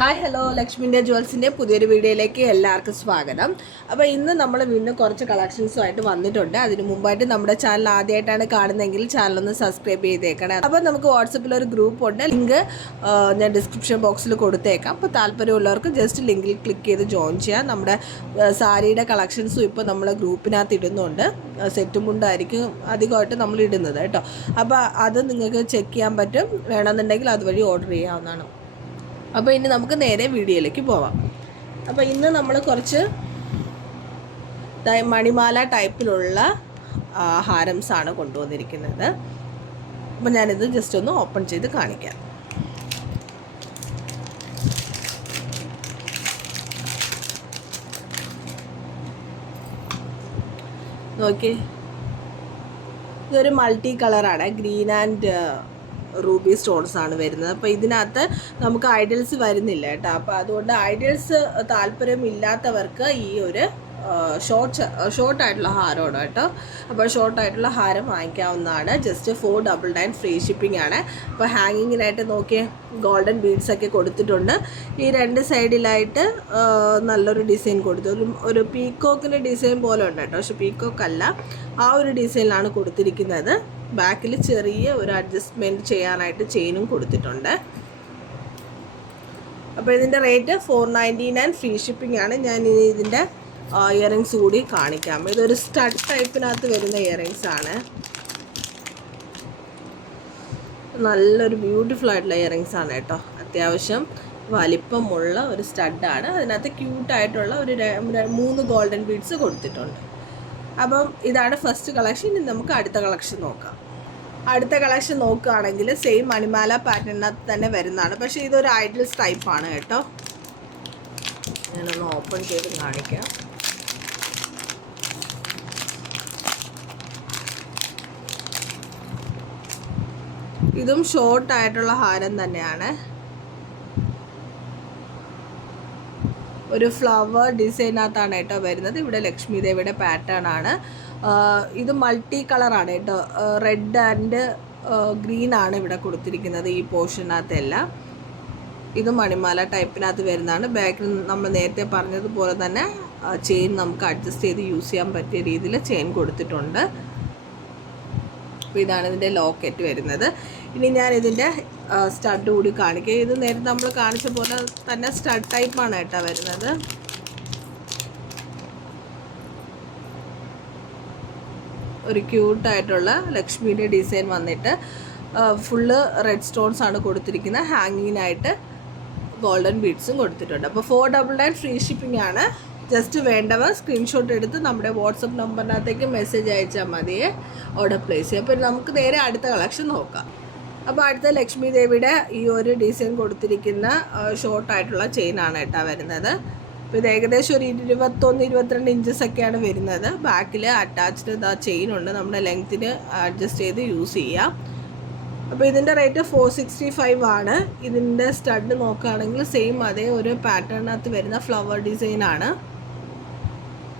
Hi hello ലക്ഷ്മിൻ്റെ ജുവൽസിൻ്റെ പുതിയൊരു വീഡിയോയിലേക്ക് എല്ലാവർക്കും സ്വാഗതം. അപ്പോൾ ഇന്ന് നമ്മൾ വീണ്ടും കുറച്ച് കളക്ഷൻസുമായിട്ട് വന്നിട്ടുണ്ട്. അതിന് മുമ്പായിട്ട് നമ്മുടെ ചാനൽ ആദ്യമായിട്ടാണ് കാണുന്നതെങ്കിൽ ചാനലൊന്ന് സബ്സ്ക്രൈബ് ചെയ്തേക്കണം. അപ്പോൾ നമുക്ക് വാട്സപ്പിൽ ഒരു ഗ്രൂപ്പ് ഉണ്ട്, ലിങ്ക് ഞാൻ ഡിസ്ക്രിപ്ഷൻ ബോക്സിൽ കൊടുത്തേക്കാം. അപ്പോൾ താല്പര്യമുള്ളവർക്ക് ജസ്റ്റ് ലിങ്കിൽ ക്ലിക്ക് ചെയ്ത് ജോയിൻ ചെയ്യാം. നമ്മുടെ സാരിയുടെ കളക്ഷൻസും ഇപ്പോൾ നമ്മൾ ഗ്രൂപ്പിനകത്ത് ഇടുന്നുണ്ട്. സെറ്റും കൊണ്ടായിരിക്കും അധികമായിട്ട് നമ്മൾ ഇടുന്നത് കേട്ടോ. അപ്പോൾ അത് നിങ്ങൾക്ക് ചെക്ക് ചെയ്യാൻ പറ്റും. വേണമെന്നുണ്ടെങ്കിൽ അതുവഴി ഓർഡർ ചെയ്യാവുന്നതാണ്. അപ്പോൾ ഇനി നമുക്ക് നേരെ വീഡിയോയിലേക്ക് പോവാം. അപ്പോൾ ഇന്ന് നമ്മൾ കുറച്ച് മണിമാല ടൈപ്പിലുള്ള ഹാരംസാണ് കൊണ്ടുവന്നിരിക്കുന്നത്. അപ്പോൾ ഞാനിത് ജസ്റ്റ് ഒന്ന് ഓപ്പൺ ചെയ്ത് കാണിക്കാം. നോക്കി, ഇതൊരു മൾട്ടി കളറാണ്, ഗ്രീൻ ആൻഡ് റൂബി സ്റ്റോൺസ് ആണ് വരുന്നത്. അപ്പോൾ ഇതിനകത്ത് നമുക്ക് ഐഡിയൽസ് വരുന്നില്ല കേട്ടോ. അപ്പോൾ അതുകൊണ്ട് ഐഡിയൽസ് താല്പര്യമില്ലാത്തവർക്ക് ഈ ഒരു ഷോർട്ടായിട്ടുള്ള ഹാരമാണ് കേട്ടോ. അപ്പോൾ ഷോർട്ടായിട്ടുള്ള ഹാരം വാങ്ങിക്കാവുന്നതാണ്. ജസ്റ്റ് 499 ഫ്രീ ഷിപ്പിംഗ് ആണ്. അപ്പോൾ ഹാങ്ങിങ്ങിനായിട്ട് നോക്കിയേ, ഗോൾഡൻ ബീഡ്സൊക്കെ കൊടുത്തിട്ടുണ്ട്. ഈ രണ്ട് സൈഡിലായിട്ട് നല്ലൊരു ഡിസൈൻ കൊടുത്തു. ഒരു പീക്കോക്കിൻ്റെ ഡിസൈൻ പോലെ ഉണ്ട് കേട്ടോ, പക്ഷെ പീക്കോക്ക് അല്ല, ആ ഒരു ഡിസൈനിലാണ് കൊടുത്തിരിക്കുന്നത്. ബാക്കിൽ ചെറിയ ഒരു അഡ്ജസ്റ്റ്മെൻറ്റ് ചെയ്യാനായിട്ട് ചെയിനും കൊടുത്തിട്ടുണ്ട്. അപ്പോൾ ഇതിൻ്റെ റേറ്റ് 499 ഫ്രീ ഷിപ്പിംഗ് ആണ്. ഞാൻ ഇനി ഇതിൻ്റെ ഇയറിങ്സ് കൂടി കാണിക്കാം. ഇതൊരു സ്റ്റഡ് ടൈപ്പിനകത്ത് വരുന്ന ഇയറിങ്സ് ആണ്. നല്ലൊരു ബ്യൂട്ടിഫുൾ ആയിട്ടുള്ള ഇയറിങ്സ് ആണ് കേട്ടോ. അത്യാവശ്യം വലിപ്പമുള്ള ഒരു സ്റ്റഡാണ്. അതിനകത്ത് ക്യൂട്ടായിട്ടുള്ള ഒരു 3 ഗോൾഡൻ ബീഡ്സ് കൊടുത്തിട്ടുണ്ട്. അപ്പം ഇതാണ് ഫസ്റ്റ് കളക്ഷൻ. ഇനി നമുക്ക് അടുത്ത കളക്ഷൻ നോക്കാം. അടുത്ത കളക്ഷൻ നോക്കുകയാണെങ്കിൽ സെയിം മണിമാല പാറ്റേണിനകത്ത് തന്നെ വരുന്നതാണ്, പക്ഷേ ഇതൊരു ഐഡിയൽസ് ടൈപ്പാണ് കേട്ടോ. ഞാനൊന്ന് ഓപ്പൺ ചെയ്ത് കാണിക്കാം. ഇതും ഷോർട്ടായിട്ടുള്ള ഹാരം തന്നെയാണ്. ഒരു ഫ്ലവർ ഡിസൈനകത്താണ് കേട്ടോ വരുന്നത്. ഇവിടെ ലക്ഷ്മി ദേവിയുടെ പാറ്റേൺ ആണ്. ഇത് മൾട്ടി കളറാണ് കേട്ടോ. റെഡ് ആൻഡ് ഗ്രീൻ ആണ് ഇവിടെ കൊടുത്തിരിക്കുന്നത് ഈ പോർഷനകത്തെല്ലാം. ഇത് മണിമാല ടൈപ്പിനകത്ത് വരുന്നതാണ്. ബാക്കിൽ നമ്മൾ നേരത്തെ പറഞ്ഞതുപോലെ തന്നെ ചെയിൻ നമുക്ക് അഡ്ജസ്റ്റ് ചെയ്ത് യൂസ് ചെയ്യാൻ പറ്റിയ രീതിയിൽ ചെയിൻ കൊടുത്തിട്ടുണ്ട്. അപ്പോൾ ഇതാണ് ഇതിൻ്റെ ലോക്കറ്റ് വരുന്നത്. ഇനി ഞാൻ ഇതിൻ്റെ സ്റ്റഡ് കൂടി കാണിക്കുക. ഇത് നേരത്തെ നമ്മൾ കാണിച്ച പോലെ തന്നെ സ്റ്റഡ് ടൈപ്പാണ് കേട്ടോ വരുന്നത്. ഒരു ക്യൂട്ടായിട്ടുള്ള ലക്ഷ്മിയുടെ ഡിസൈൻ വന്നിട്ട് ഫുള്ള് റെഡ് സ്റ്റോൺസ് ആണ് കൊടുത്തിരിക്കുന്നത്. ഹാങ്ങിങ്ങിനായിട്ട് ഗോൾഡൻ ബീഡ്സും കൊടുത്തിട്ടുണ്ട്. അപ്പോൾ 499 ഫ്രീ ഷിപ്പിംഗ് ആണ്. ജസ്റ്റ് വേണ്ടവർ സ്ക്രീൻഷോട്ട് എടുത്ത് നമ്മുടെ വാട്സപ്പ് നമ്പറിനകത്തേക്ക് മെസ്സേജ് അയച്ചാൽ മതിയെ ഓർഡർ പ്ലേസ് ചെയ്യാം. അപ്പോൾ നമുക്ക് നേരെ അടുത്ത കളക്ഷൻ നോക്കാം. അപ്പോൾ അടുത്ത ലക്ഷ്മി ദേവിയുടെ ഈ ഒരു ഡിസൈൻ കൊടുത്തിരിക്കുന്ന ഷോർട്ടായിട്ടുള്ള ചെയിനാണ് കേട്ടോ വരുന്നത്. അപ്പോൾ ഇത് ഏകദേശം ഒരു 21-22 ഇഞ്ചസൊക്കെയാണ് വരുന്നത്. ബാക്കിൽ അറ്റാച്ച്ഡ് ചെയിൻ ഉണ്ട്, നമ്മുടെ ലെങ്ത്തിന് അഡ്ജസ്റ്റ് ചെയ്ത് യൂസ് ചെയ്യാം. അപ്പോൾ ഇതിൻ്റെ റേറ്റ് 465 ആണ്. ഇതിൻ്റെ സ്റ്റഡ് നോക്കുകയാണെങ്കിൽ സെയിം അതേ ഒരു പാറ്റേണിനകത്ത് വരുന്ന ഫ്ലവർ ഡിസൈനാണ്.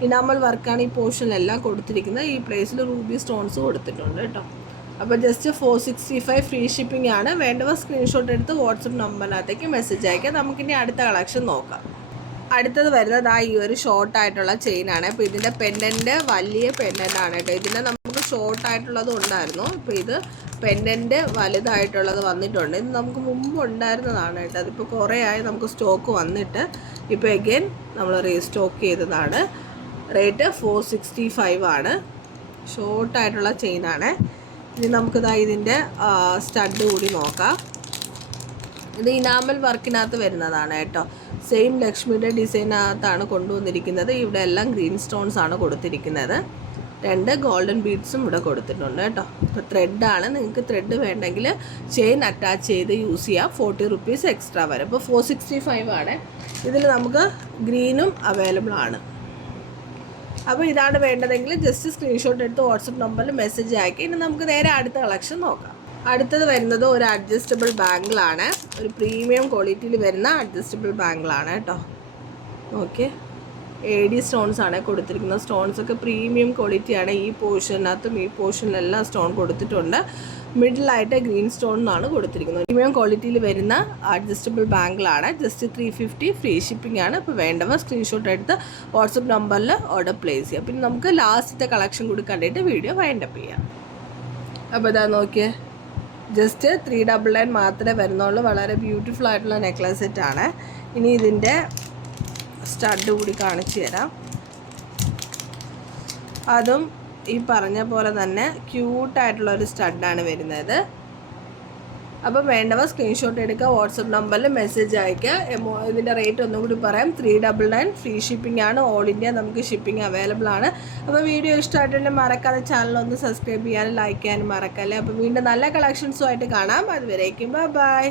ഇനാമൽ വർക്കാണ് ഈ പോർഷനിലെല്ലാം കൊടുത്തിരിക്കുന്നത്. ഈ പ്ലേസിൽ റൂബി സ്റ്റോൺസ് കൊടുത്തിട്ടുണ്ട് കേട്ടോ. അപ്പോൾ ജസ്റ്റ് 465 ഫ്രീ ഷിപ്പിംഗ് ആണ്. വേണ്ടവർ സ്ക്രീൻഷോട്ട് എടുത്ത് വാട്സപ്പ് നമ്പറിനകത്തേക്ക് മെസ്സേജ് അയക്കാം. നമുക്കിനി അടുത്ത കളക്ഷൻ നോക്കാം. അടുത്തത് വരുന്നത് ഈ ഒരു ഷോർട്ടായിട്ടുള്ള ചെയിനാണ്. അപ്പോൾ ഇതിൻ്റെ പെൻഡൻറ്റ് വലിയ പെൻഡൻ്റാണ് കേട്ടോ. ഇതിൻ്റെ നമുക്ക് ഷോർട്ടായിട്ടുള്ളതും ഉണ്ടായിരുന്നു. ഇപ്പോൾ ഇത് പെൻഡൻറ്റ് വലുതായിട്ടുള്ളത് വന്നിട്ടുണ്ട്. ഇത് നമുക്ക് മുമ്പ് ഉണ്ടായിരുന്നതാണ് കേട്ടോ. അതിപ്പോൾ കുറേ ആയി നമുക്ക് സ്റ്റോക്ക് വന്നിട്ട് ഇപ്പോൾ എഗെയിൻ നമ്മൾ റീസ്റ്റോക്ക് ചെയ്തതാണ്. റേറ്റ് 465 ആണ്. ഷോർട്ടായിട്ടുള്ള ചെയിനാണ്. ഇനി നമുക്കിതാ ഇതിൻ്റെ സ്റ്റഡ് കൂടി നോക്കാം. ഇത് ഇനാമൽ വർക്കിനകത്ത് വരുന്നതാണ് കേട്ടോ. സെയിം ലക്ഷ്മിയുടെ ഡിസൈനകത്താണ് കൊണ്ടുവന്നിരിക്കുന്നത്. ഇവിടെ എല്ലാം ഗ്രീൻ സ്റ്റോൺസ് ആണ് കൊടുത്തിരിക്കുന്നത്. 2 ഗോൾഡൻ ബീഡ്സും ഇവിടെ കൊടുത്തിട്ടുണ്ട് കേട്ടോ. ഇപ്പോൾ ത്രെഡാണ്. നിങ്ങൾക്ക് ത്രെഡ് വേണ്ടെങ്കിൽ ചെയിൻ അറ്റാച്ച് ചെയ്ത് യൂസ് ചെയ്യാം. 40 റുപ്പീസ് എക്സ്ട്രാ വരും. അപ്പോൾ 465 ആണ്. ഇതിൽ നമുക്ക് ഗ്രീനും അവൈലബിൾ ആണ്. അപ്പോൾ ഇതാണ് വേണ്ടതെങ്കിൽ ജസ്റ്റ് സ്ക്രീൻഷോട്ട് എടുത്ത് വാട്സപ്പ് നമ്പറിൽ മെസ്സേജ് അയക്കുക. ഇനി നമുക്ക് നേരെ അടുത്ത കളക്ഷൻ നോക്കാം. അടുത്തത് വരുന്നത് ഒരു അഡ്ജസ്റ്റബിൾ ബാങ്കിളാണ്. ഒരു പ്രീമിയം ക്വാളിറ്റിയിൽ വരുന്ന അഡ്ജസ്റ്റബിൾ ബാങ്കിളാണ് കേട്ടോ. ഓക്കെ, AD സ്റ്റോൺസ് ആണ് കൊടുത്തിരിക്കുന്നത്. സ്റ്റോൺസൊക്കെ പ്രീമിയം ക്വാളിറ്റിയാണ്. ഈ പോർഷനകത്തും ഈ പോർഷനിലെല്ലാം സ്റ്റോൺ കൊടുത്തിട്ടുണ്ട്. മിഡിലായിട്ട് ഗ്രീൻ സ്റ്റോൺ എന്നാണ് കൊടുത്തിരിക്കുന്നത്. പ്രീമിയം ക്വാളിറ്റിയിൽ വരുന്ന അഡ്ജസ്റ്റബിൾ ബാങ്കിളാണ്. ജസ്റ്റ് 350 ഫ്രീ ഷിപ്പിംഗ് ആണ്. അപ്പോൾ വേണ്ടവർ സ്ക്രീൻഷോട്ട് എടുത്ത് വാട്സപ്പ് നമ്പറിൽ ഓർഡർ പ്ലേസ് ചെയ്യാം. പിന്നെ നമുക്ക് ലാസ്റ്റത്തെ കളക്ഷൻ കൂടി കണ്ടിട്ട് വീഡിയോ വൈൻഡപ്പ് ചെയ്യാം. അപ്പോൾ ഇതാ നോക്കിയേ, ജസ്റ്റ് 399 മാത്രമേ വരുന്നുള്ളൂ. വളരെ ബ്യൂട്ടിഫുൾ ആയിട്ടുള്ള നെക്ലസ് സെറ്റാണ്. ഇനി ഇതിൻ്റെ സ്റ്റഡ് കൂടി കാണിച്ചു തരാം. അതും ഈ പറഞ്ഞ പോലെ തന്നെ ക്യൂട്ടായിട്ടുള്ളൊരു സ്റ്റഡാണ് വരുന്നത്. അപ്പോൾ വേണ്ടവർ സ്ക്രീൻഷോട്ട് എടുക്കുക, വാട്സപ്പ് നമ്പറിൽ മെസ്സേജ് അയയ്ക്കുക. ഇതിൻ്റെ റേറ്റ് ഒന്നും കൂടി പറയാം, 399 ഫ്രീ ഷിപ്പിംഗ് ആണ്. ഓൾ ഇന്ത്യ നമുക്ക് ഷിപ്പിംഗ് അവൈലബിൾ ആണ്. അപ്പോൾ വീഡിയോ ഇഷ്ടമായിട്ടുണ്ടെങ്കിൽ മറക്കാതെ ചാനലൊന്ന് സബ്സ്ക്രൈബ് ചെയ്യാനും ലൈക്ക് ചെയ്യാനും മറക്കല്ലേ. അപ്പോൾ വീണ്ടും നല്ല കളക്ഷൻസുമായിട്ട് കാണാം. അതുവരേക്കും ബൈ.